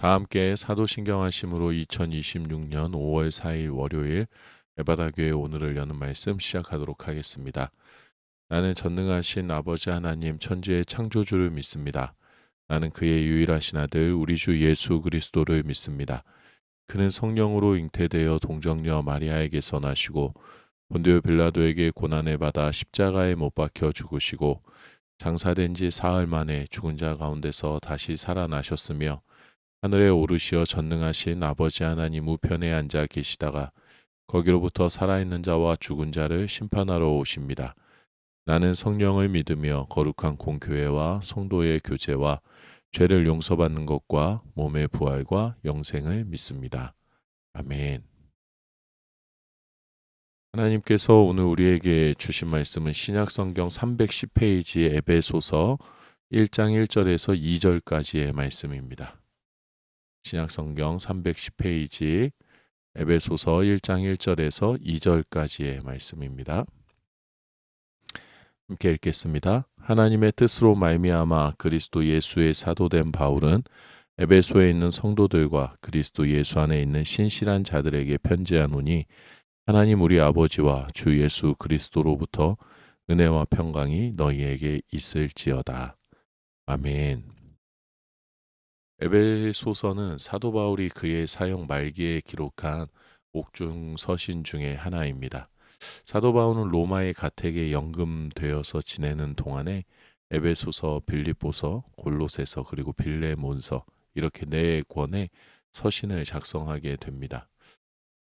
다 함께 사도신경 하심으로 2026년 5월 4일 월요일 에바다 교회 오늘을 여는 말씀 시작하도록 하겠습니다. 나는 전능하신 아버지 하나님 천지의 창조주를 믿습니다. 나는 그의 유일하신 아들 우리 주 예수 그리스도를 믿습니다. 그는 성령으로 잉태되어 동정녀 마리아에게서 나시고 본디오 빌라도에게 고난을 받아 십자가에 못 박혀 죽으시고 장사된 지 사흘 만에 죽은 자 가운데서 다시 살아나셨으며 하늘에 오르시어 전능하신 아버지 하나님 우편에 앉아 계시다가 거기로부터 살아있는 자와 죽은 자를 심판하러 오십니다. 나는 성령을 믿으며 거룩한 공교회와 성도의 교제와 죄를 용서받는 것과 몸의 부활과 영생을 믿습니다. 아멘. 하나님께서 오늘 우리에게 주신 말씀은 신약성경 310페이지 에베소서 1장 1절에서 2절까지의 말씀입니다. 신약성경 310페이지 에베소서 1장 1절에서 2절까지의 말씀입니다. 함께 읽겠습니다. 하나님의 뜻으로 말미암아 그리스도 예수의 사도된 바울은 에베소에 있는 성도들과 그리스도 예수 안에 있는 신실한 자들에게 편지하노니 하나님 우리 아버지와 주 예수 그리스도로부터 은혜와 평강이 너희에게 있을지어다. 아멘. 에베소서는 사도 바울이 그의 사역 말기에 기록한 옥중 서신 중의 하나입니다. 사도 바울은 로마의 가택에 연금되어서 지내는 동안에 에베소서, 빌립보서, 골로새서 그리고 빌레몬서 이렇게 네 권의 서신을 작성하게 됩니다.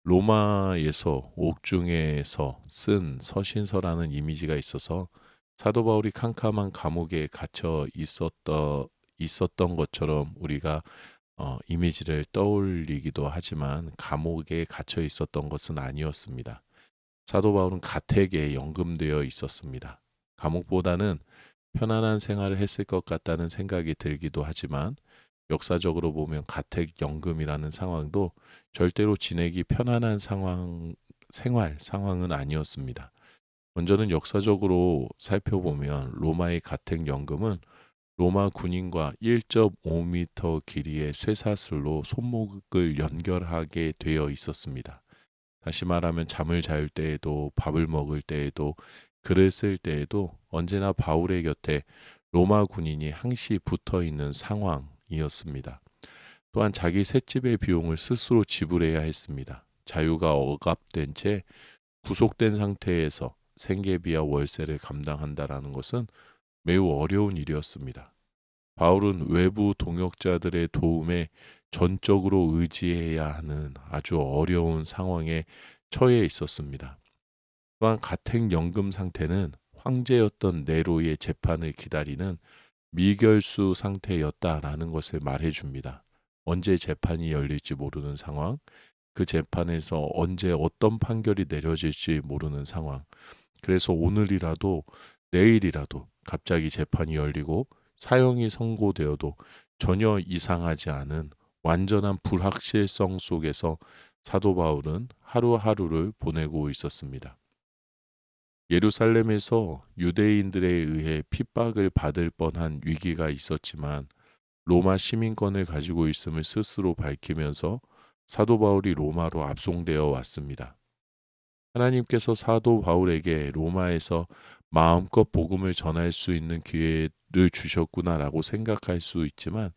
로마에서 옥중에서 쓴 서신서라는 이미지가 있어서 사도 바울이 캄캄한 감옥에 갇혀 있었던 것처럼 우리가 이미지를 떠올리기도 하지만 감옥에 갇혀 있었던 것은 아니었습니다. 사도 바울은 가택에 연금되어 있었습니다. 감옥보다는 편안한 생활을 했을 것 같다는 생각이 들기도 하지만 역사적으로 보면 가택 연금이라는 상황도 절대로 지내기 편안한 생활 상황은 아니었습니다. 먼저는 역사적으로 살펴보면 로마의 가택 연금은 로마 군인과 1.5m 길이의 쇠사슬로 손목을 연결하게 되어 있었습니다. 다시 말하면 잠을 잘 때에도 밥을 먹을 때에도 글을 쓸 때에도 언제나 바울의 곁에 로마 군인이 항시 붙어 있는 상황이었습니다. 또한 자기 셋집의 비용을 스스로 지불해야 했습니다. 자유가 억압된 채 구속된 상태에서 생계비와 월세를 감당한다라는 것은 매우 어려운 일이었습니다. 바울은 외부 동역자들의 도움에 전적으로 의지해야 하는 아주 어려운 상황에 처해 있었습니다. 또한 가택연금 상태는 황제였던 네로의 재판을 기다리는 미결수 상태였다라는 것을 말해줍니다. 언제 재판이 열릴지 모르는 상황, 그 재판에서 언제 어떤 판결이 내려질지 모르는 상황. 그래서 오늘이라도 내일이라도 갑자기 재판이 열리고 사형이 선고되어도 전혀 이상하지 않은 완전한 불확실성 속에서 사도 바울은 하루하루를 보내고 있었습니다. 예루살렘에서 유대인들에 의해 핍박을 받을 뻔한 위기가 있었지만 로마 시민권을 가지고 있음을 스스로 밝히면서 사도 바울이 로마로 압송되어 왔습니다. 하나님께서 사도 바울에게 로마에서 마음껏 복음을 전할 수 있는 기회를 주셨구나라고 생각할 수 있지만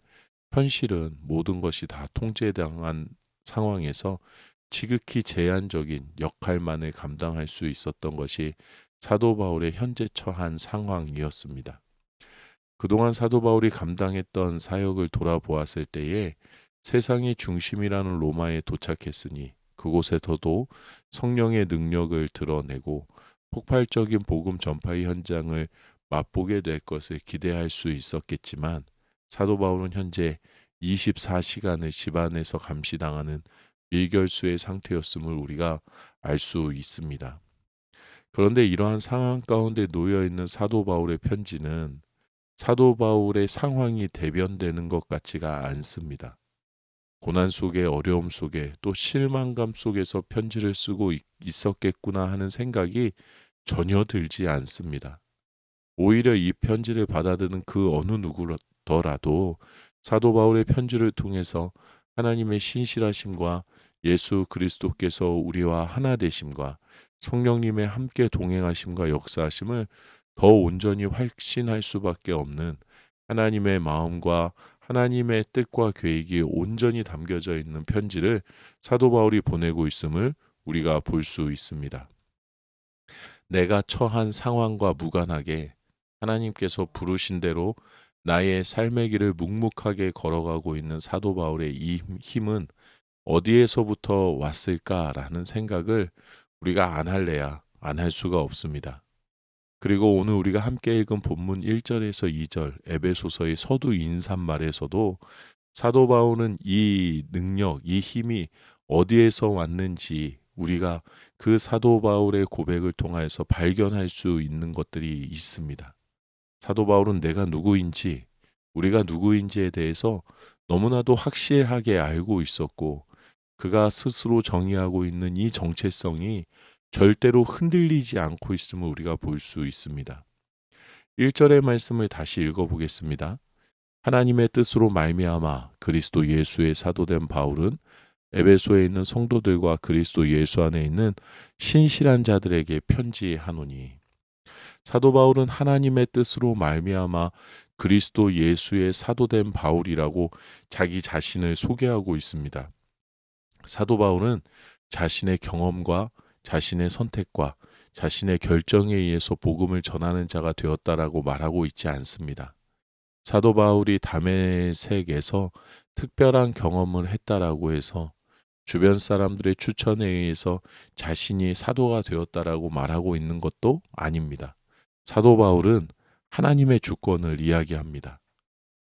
현실은 모든 것이 다 통제당한 상황에서 지극히 제한적인 역할만을 감당할 수 있었던 것이 사도 바울의 현재 처한 상황이었습니다. 그동안 사도 바울이 감당했던 사역을 돌아보았을 때에 세상의 중심이라는 로마에 도착했으니 그곳에서도 성령의 능력을 드러내고 폭발적인 복음 전파의 현장을 맛보게 될 것을 기대할 수 있었겠지만 사도 바울은 현재 24시간을 집안에서 감시당하는 밀결수의 상태였음을 우리가 알 수 있습니다. 그런데 이러한 상황 가운데 놓여 있는 사도 바울의 편지는 사도 바울의 상황이 대변되는 것 같지가 않습니다. 고난 속에 어려움 속에 또 실망감 속에서 편지를 쓰고 있었겠구나 하는 생각이 전혀 들지 않습니다. 오히려 이 편지를 받아드는 그 어느 누구더라도 사도 바울의 편지를 통해서 하나님의 신실하심과 예수 그리스도께서 우리와 하나 되심과 성령님의 함께 동행하심과 역사하심을 더 온전히 확신할 수밖에 없는 하나님의 마음과 하나님의 뜻과 계획이 온전히 담겨져 있는 편지를 사도 바울이 보내고 있음을 우리가 볼 수 있습니다. 내가 처한 상황과 무관하게 하나님께서 부르신 대로 나의 삶의 길을 묵묵하게 걸어가고 있는 사도 바울의 이 힘은 어디에서부터 왔을까라는 생각을 우리가 안 할래야 안 할 수가 없습니다. 그리고 오늘 우리가 함께 읽은 본문 1절에서 2절 에베소서의 서두 인사말에서도 사도 바울은 이 능력, 이 힘이 어디에서 왔는지 우리가 그 사도 바울의 고백을 통해서 발견할 수 있는 것들이 있습니다. 사도 바울은 내가 누구인지, 우리가 누구인지에 대해서 너무나도 확실하게 알고 있었고, 그가 스스로 정의하고 있는 이 정체성이 절대로 흔들리지 않고 있음을 우리가 볼 수 있습니다. 1절의 말씀을 다시 읽어보겠습니다. 하나님의 뜻으로 말미암아 그리스도 예수의 사도된 바울은 에베소에 있는 성도들과 그리스도 예수 안에 있는 신실한 자들에게 편지하노니. 사도 바울은 하나님의 뜻으로 말미암아 그리스도 예수의 사도된 바울이라고 자기 자신을 소개하고 있습니다. 사도 바울은 자신의 경험과 자신의 선택과 자신의 결정에 의해서 복음을 전하는 자가 되었다라고 말하고 있지 않습니다. 사도 바울이 다메섹에서 특별한 경험을 했다라고 해서 주변 사람들의 추천에 의해서 자신이 사도가 되었다라고 말하고 있는 것도 아닙니다. 사도 바울은 하나님의 주권을 이야기합니다.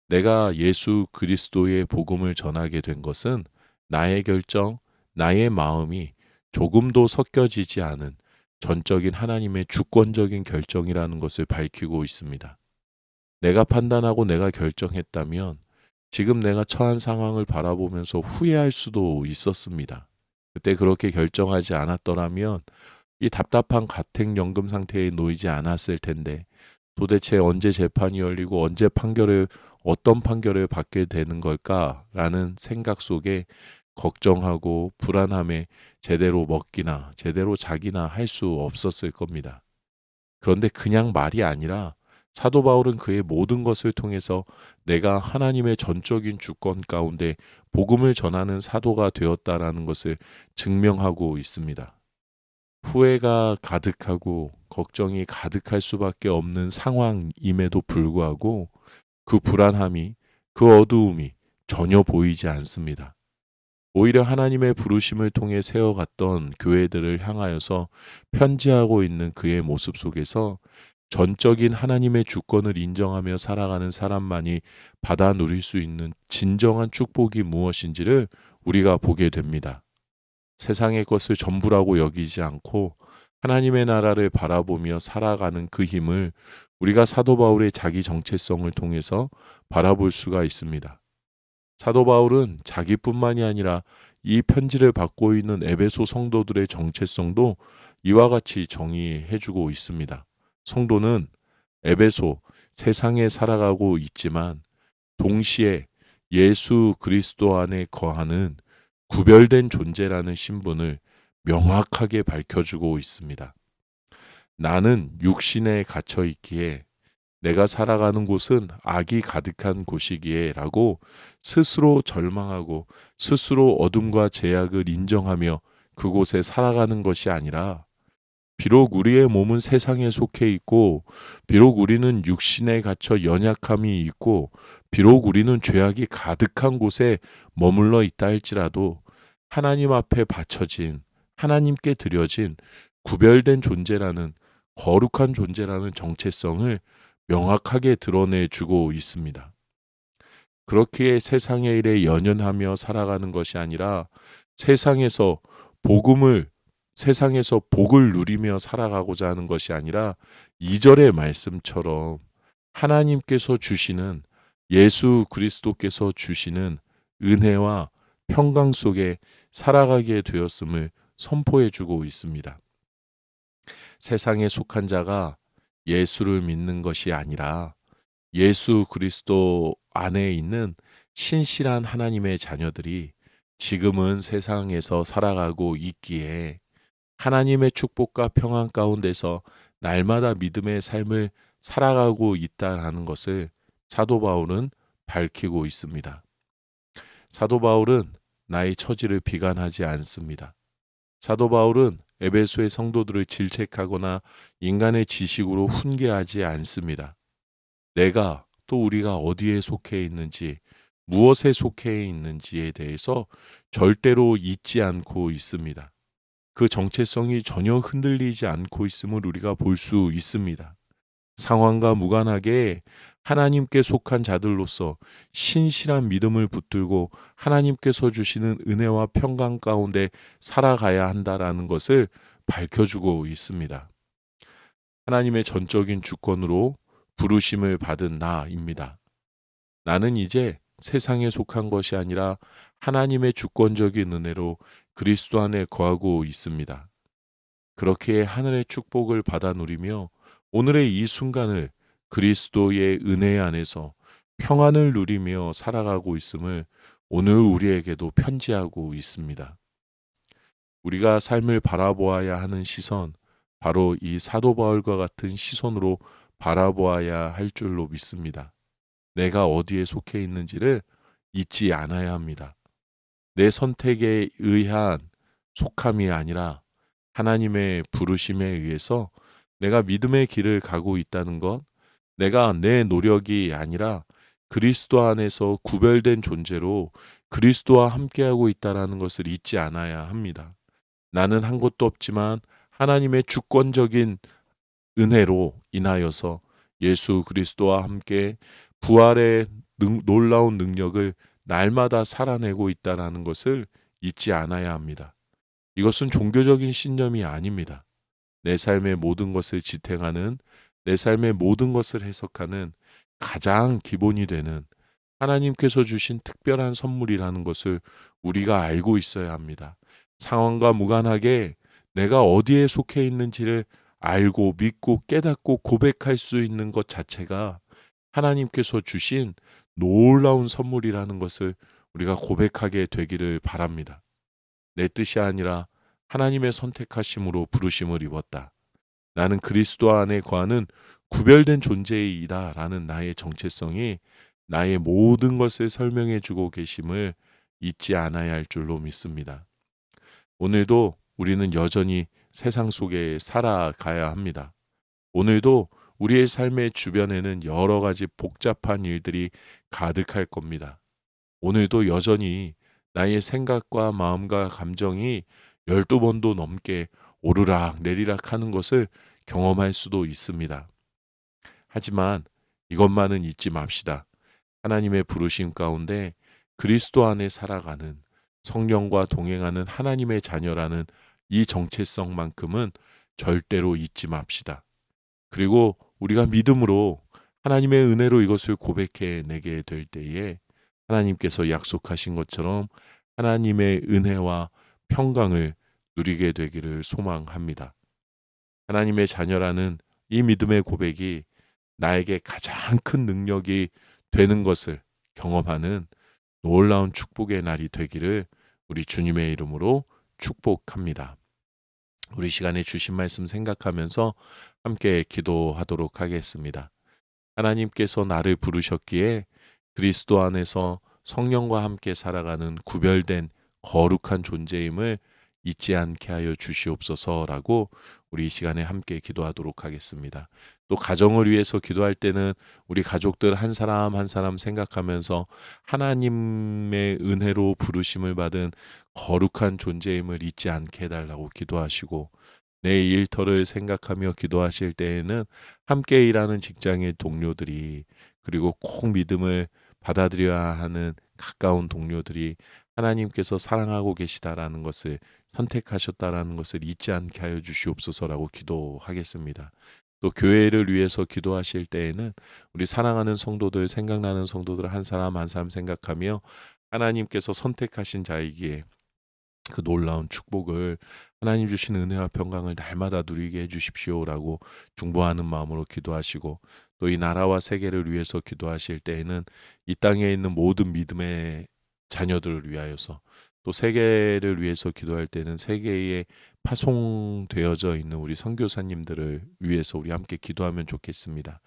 내가 예수 그리스도의 복음을 전하게 된 것은 나의 결정, 나의 마음이 조금도 섞여지지 않은 전적인 하나님의 주권적인 결정이라는 것을 밝히고 있습니다. 내가 판단하고 내가 결정했다면 지금 내가 처한 상황을 바라보면서 후회할 수도 있었습니다. 그때 그렇게 결정하지 않았더라면 이 답답한 가택연금 상태에 놓이지 않았을 텐데 도대체 언제 재판이 열리고 언제 어떤 판결을 받게 되는 걸까라는 생각 속에 걱정하고 불안함에 제대로 먹기나 제대로 자기나 할 수 없었을 겁니다. 그런데 그냥 말이 아니라 사도 바울은 그의 모든 것을 통해서 내가 하나님의 전적인 주권 가운데 복음을 전하는 사도가 되었다라는 것을 증명하고 있습니다. 후회가 가득하고 걱정이 가득할 수밖에 없는 상황임에도 불구하고 그 불안함이, 그 어두움이 전혀 보이지 않습니다. 오히려 하나님의 부르심을 통해 세워갔던 교회들을 향하여서 편지하고 있는 그의 모습 속에서 전적인 하나님의 주권을 인정하며 살아가는 사람만이 받아 누릴 수 있는 진정한 축복이 무엇인지를 우리가 보게 됩니다. 세상의 것을 전부라고 여기지 않고 하나님의 나라를 바라보며 살아가는 그 힘을 우리가 사도 바울의 자기 정체성을 통해서 바라볼 수가 있습니다. 사도 바울은 자기뿐만이 아니라 이 편지를 받고 있는 에베소 성도들의 정체성도 이와 같이 정의해주고 있습니다. 성도는 에베소 세상에 살아가고 있지만 동시에 예수 그리스도 안에 거하는 구별된 존재라는 신분을 명확하게 밝혀주고 있습니다. 나는 육신에 갇혀 있기에 내가 살아가는 곳은 악이 가득한 곳이기에 라고 스스로 절망하고 스스로 어둠과 제약을 인정하며 그곳에 살아가는 것이 아니라 비록 우리의 몸은 세상에 속해 있고 비록 우리는 육신에 갇혀 연약함이 있고 비록 우리는 죄악이 가득한 곳에 머물러 있다 할지라도 하나님 앞에 바쳐진 하나님께 드려진 구별된 존재라는 거룩한 존재라는 정체성을 명확하게 드러내주고 있습니다. 그렇기에 세상의 일에 연연하며 살아가는 것이 아니라 세상에서 복을 누리며 살아가고자 하는 것이 아니라 2절의 말씀처럼 하나님께서 주시는 예수 그리스도께서 주시는 은혜와 평강 속에 살아가게 되었음을 선포해주고 있습니다. 세상에 속한 자가 예수를 믿는 것이 아니라 예수 그리스도 안에 있는 신실한 하나님의 자녀들이 지금은 세상에서 살아가고 있기에 하나님의 축복과 평안 가운데서 날마다 믿음의 삶을 살아가고 있다라는 것을 사도 바울은 밝히고 있습니다. 사도 바울은 나의 처지를 비관하지 않습니다. 사도 바울은 에베소의 성도들을 질책하거나 인간의 지식으로 훈계하지 않습니다. 내가 또 우리가 어디에 속해 있는지, 무엇에 속해 있는지에 대해서 절대로 잊지 않고 있습니다. 그 정체성이 전혀 흔들리지 않고 있음을 우리가 볼 수 있습니다. 상황과 무관하게 하나님께 속한 자들로서 신실한 믿음을 붙들고 하나님께서 주시는 은혜와 평강 가운데 살아가야 한다라는 것을 밝혀주고 있습니다. 하나님의 전적인 주권으로 부르심을 받은 나입니다. 나는 이제 세상에 속한 것이 아니라 하나님의 주권적인 은혜로 그리스도 안에 거하고 있습니다. 그렇게 하늘의 축복을 받아 누리며 오늘의 이 순간을 그리스도의 은혜 안에서 평안을 누리며 살아가고 있음을 오늘 우리에게도 편지하고 있습니다. 우리가 삶을 바라보아야 하는 시선, 바로 이 사도 바울과 같은 시선으로 바라보아야 할 줄로 믿습니다. 내가 어디에 속해 있는지를 잊지 않아야 합니다. 내 선택에 의한 속함이 아니라 하나님의 부르심에 의해서 내가 믿음의 길을 가고 있다는 것, 내가 내 노력이 아니라 그리스도 안에서 구별된 존재로 그리스도와 함께하고 있다는 것을 잊지 않아야 합니다. 나는 한 것도 없지만 하나님의 주권적인 은혜로 인하여서 예수 그리스도와 함께 부활의 놀라운 능력을 날마다 살아내고 있다는 것을 잊지 않아야 합니다. 이것은 종교적인 신념이 아닙니다. 내 삶의 모든 것을 지탱하는, 내 삶의 모든 것을 해석하는 가장 기본이 되는 하나님께서 주신 특별한 선물이라는 것을 우리가 알고 있어야 합니다. 상황과 무관하게 내가 어디에 속해 있는지를 알고 믿고 깨닫고 고백할 수 있는 것 자체가 하나님께서 주신 놀라운 선물이라는 것을 우리가 고백하게 되기를 바랍니다. 내 뜻이 아니라 하나님의 선택하심으로 부르심을 입었다. 나는 그리스도 안에 거하는 구별된 존재이다 라는 나의 정체성이 나의 모든 것을 설명해 주고 계심을 잊지 않아야 할 줄로 믿습니다. 오늘도 우리는 여전히 세상 속에 살아가야 합니다. 오늘도 우리의 삶의 주변에는 여러 가지 복잡한 일들이 가득할 겁니다. 오늘도 여전히 나의 생각과 마음과 감정이 12번도 넘게 오르락 내리락 하는 것을 경험할 수도 있습니다. 하지만 이것만은 잊지 맙시다. 하나님의 부르심 가운데 그리스도 안에 살아가는 성령과 동행하는 하나님의 자녀라는 이 정체성만큼은 절대로 잊지 맙시다. 그리고 우리가 믿음으로 하나님의 은혜로 이것을 고백해 내게 될 때에 하나님께서 약속하신 것처럼 하나님의 은혜와 평강을 누리게 되기를 소망합니다. 하나님의 자녀라는 이 믿음의 고백이 나에게 가장 큰 능력이 되는 것을 경험하는 놀라운 축복의 날이 되기를 우리 주님의 이름으로 축복합니다. 우리 시간에 주신 말씀 생각하면서 함께 기도하도록 하겠습니다. 하나님께서 나를 부르셨기에 그리스도 안에서 성령과 함께 살아가는 구별된 거룩한 존재임을 잊지 않게 하여 주시옵소서라고 우리 이 시간에 함께 기도하도록 하겠습니다. 또 가정을 위해서 기도할 때는 우리 가족들 한 사람 한 사람 생각하면서 하나님의 은혜로 부르심을 받은 거룩한 존재임을 잊지 않게 해달라고 기도하시고, 내 일터를 생각하며 기도하실 때에는 함께 일하는 직장의 동료들이, 그리고 꼭 믿음을 받아들여야 하는 가까운 동료들이 하나님께서 사랑하고 계시다라는 것을, 선택하셨다라는 것을 잊지 않게 하여 주시옵소서라고 기도하겠습니다. 또 교회를 위해서 기도하실 때에는 우리 사랑하는 성도들, 생각나는 성도들 한 사람 한 사람 생각하며 하나님께서 선택하신 자이기에 그 놀라운 축복을 하나님 주신 은혜와 평강을 날마다 누리게 해주십시오라고 중보하는 마음으로 기도하시고, 또 이 나라와 세계를 위해서 기도하실 때에는 이 땅에 있는 모든 믿음의 자녀들을 위하여서, 또 세계를 위해서 기도할 때는 세계에 파송되어져 있는 우리 선교사님들을 위해서 우리 함께 기도하면 좋겠습니다.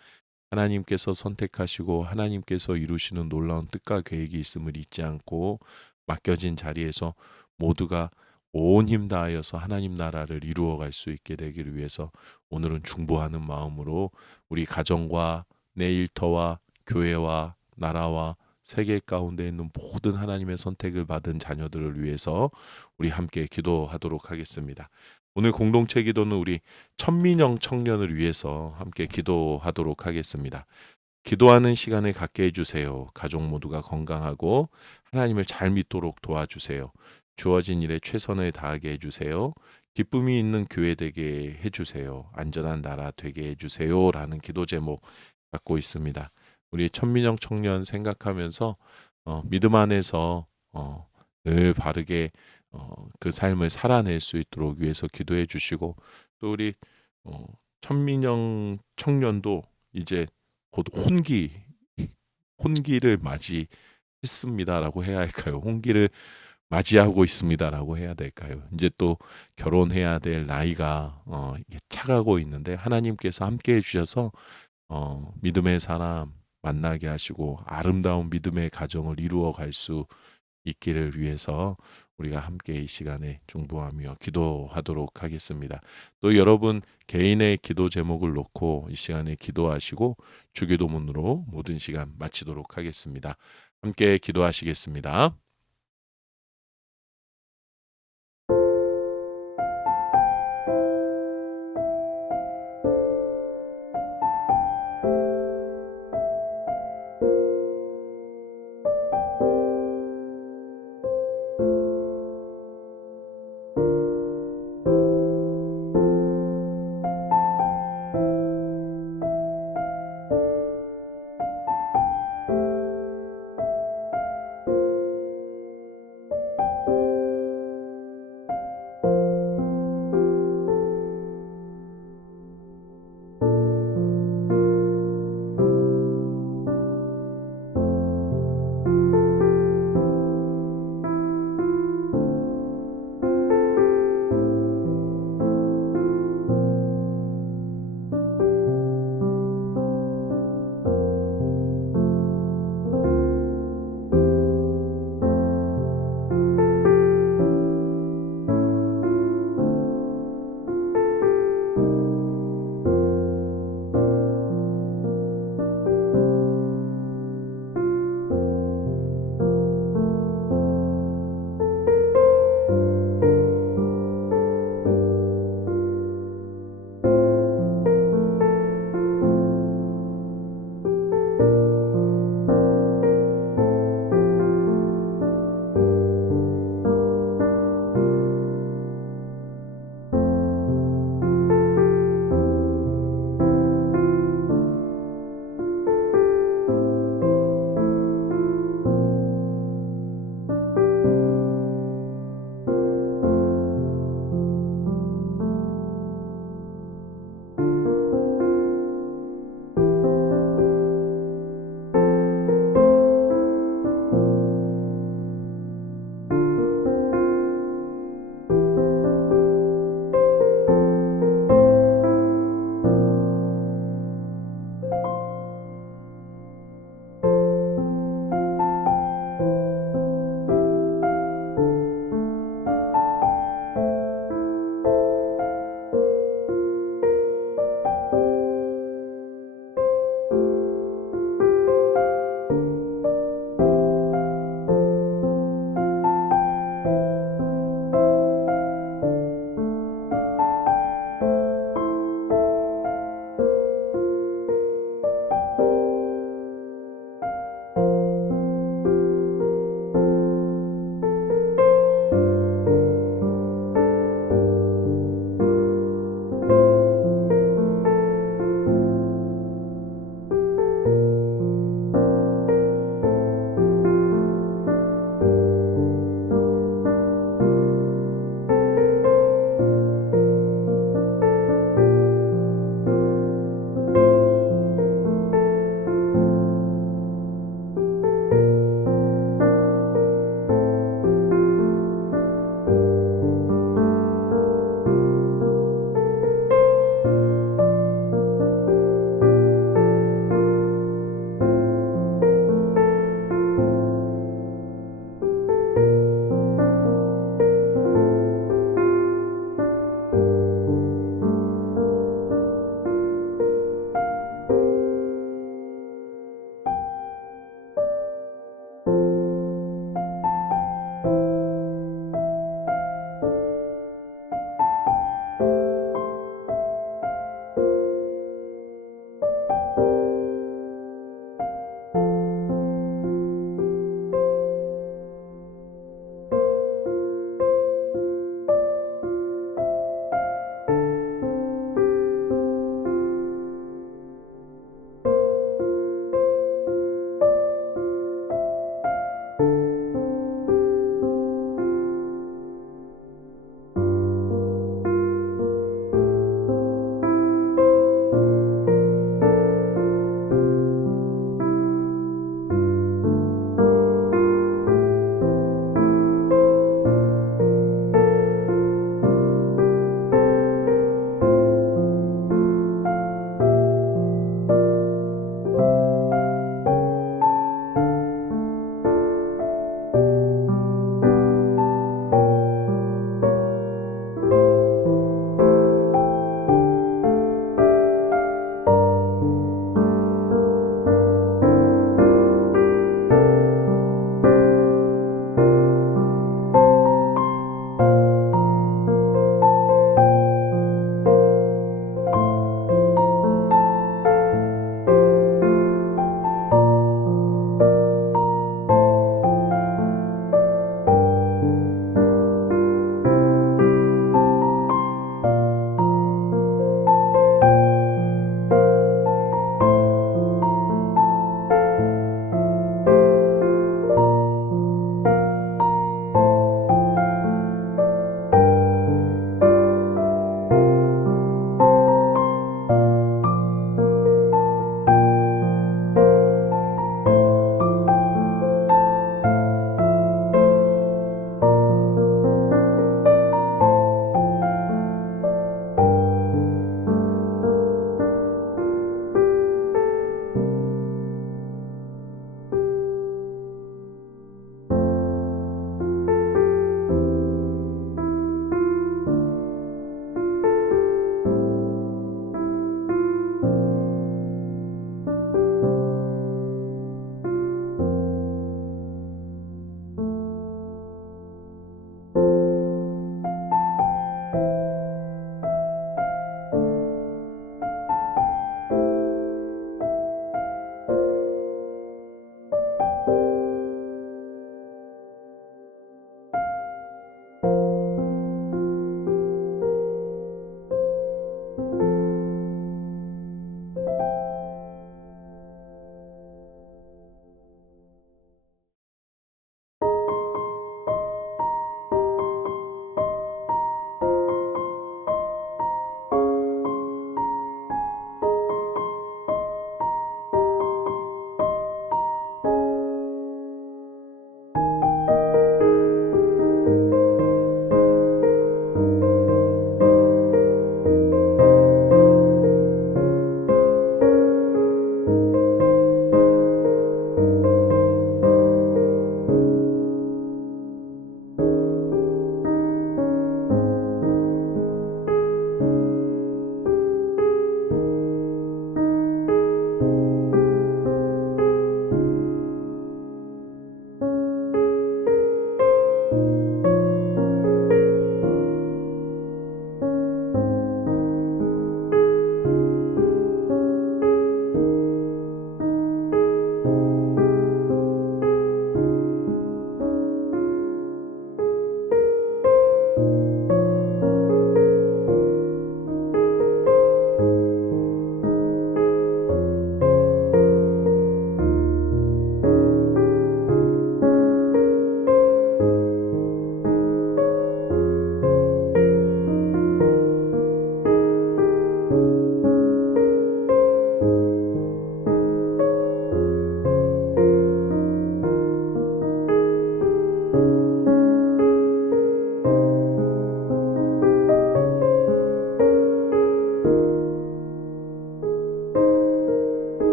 하나님께서 선택하시고 하나님께서 이루시는 놀라운 뜻과 계획이 있음을 잊지 않고, 맡겨진 자리에서 모두가 온 힘 다하여서 하나님 나라를 이루어갈 수 있게 되기를 위해서 오늘은 중보하는 마음으로 우리 가정과 내 일터와 교회와 나라와 세계 가운데 있는 모든 하나님의 선택을 받은 자녀들을 위해서 우리 함께 기도하도록 하겠습니다. 오늘 공동체 기도는 우리 천민영 청년을 위해서 함께 기도하도록 하겠습니다. 기도하는 시간을 갖게 해주세요. 가족 모두가 건강하고 하나님을 잘 믿도록 도와주세요. 주어진 일에 최선을 다하게 해주세요. 기쁨이 있는 교회 되게 해주세요. 안전한 나라 되게 해주세요. 라는 기도 제목 갖고 있습니다. 우리 천민영 청년 생각하면서 믿음 안에서 늘 바르게 그 삶을 살아낼 수 있도록 위해서 기도해 주시고, 또 우리 천민영 청년도 이제 곧 혼기를 맞이했습니다라고 해야 할까요? 혼기를 맞이하고 있습니다라고 해야 될까요? 이제 또 결혼해야 될 나이가 이게 차가고 있는데, 하나님께서 함께 해주셔서 믿음의 사람 만나게 하시고 아름다운 믿음의 가정을 이루어 갈 수 있기를 위해서 우리가 함께 이 시간에 중보하며 기도하도록 하겠습니다. 또 여러분 개인의 기도 제목을 놓고 이 시간에 기도하시고 주기도문으로 모든 시간 마치도록 하겠습니다. 함께 기도하시겠습니다.